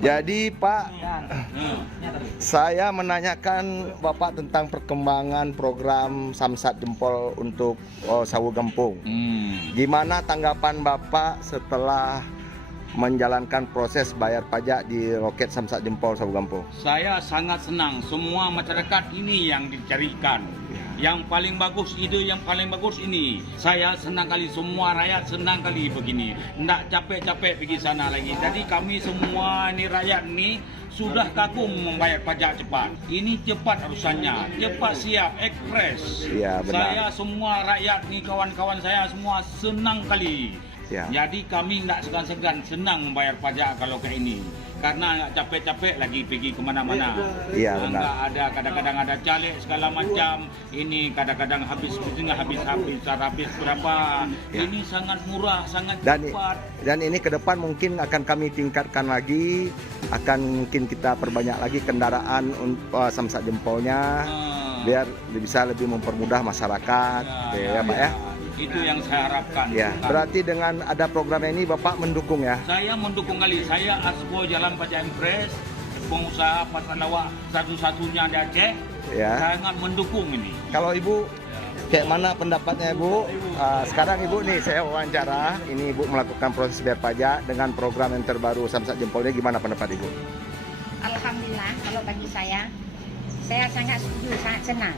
Jadi Pak, saya menanyakan Bapak tentang perkembangan program Samsat Jempol untuk Sawu Gampung. Gimana tanggapan Bapak setelah menjalankan proses bayar pajak di loket Samsat Jempol Sawu Gampung? Saya sangat senang. Semua masyarakat ini yang dicarikan. Yang paling bagus, ide yang paling bagus ini. Saya senang kali, semua rakyat senang kali begini. Tidak capek-capek pergi sana lagi. Jadi kami semua ini rakyat ini sudah kagum membayar pajak cepat. Ini cepat urusannya, cepat siap, ekspres. Iya, benar. Saya semua rakyat nih, kawan-kawan saya semua senang kali. Ya. Jadi kami tidak segan-segan, senang membayar pajak kalau kayak ini. Karena nggak capek-capek lagi pergi kemana-mana. Iya, benar. Nggak ada, kadang-kadang ada caleg segala macam. Ini kadang-kadang habis berapa. Ya. Ini sangat murah, sangat Dan, cepat. dan ini ke depan mungkin akan kami tingkatkan lagi, akan mungkin kita perbanyak lagi kendaraan untuk Samsat Jempolnya, biar bisa lebih mempermudah masyarakat, ya Pak ya. Itu yang saya harapkan. Ya, berarti dengan ada program ini Bapak mendukung ya? Saya mendukung kali. Saya Aspo Jalan Pajak Impres, pengusaha pasar lawak satu-satunya di Aceh. Ya. Sangat mendukung ini. Kalau Ibu, kayak mana pendapatnya Ibu? Sekarang Ibu nih saya wawancara, ini Ibu melakukan proses bayar pajak dengan program yang terbaru Samsat Jempolnya, gimana pendapat Ibu? Alhamdulillah, kalau bagi saya sangat setuju, sangat senang.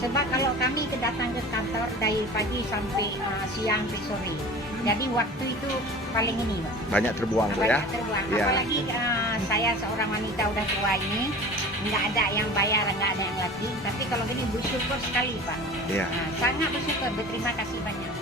Sebab kalau kami datang ke kantor dari pagi sampai siang sampai sore, jadi waktu itu paling ini, Pak. Banyak terbuang Bu ya? Banyak terbuang. Ya. Apalagi saya seorang wanita udah tua ini, nggak ada yang bayar, nggak ada yang lagi. Tapi kalau gini bersyukur sekali, Pak. Iya. Sangat bersyukur, berterima kasih banyak.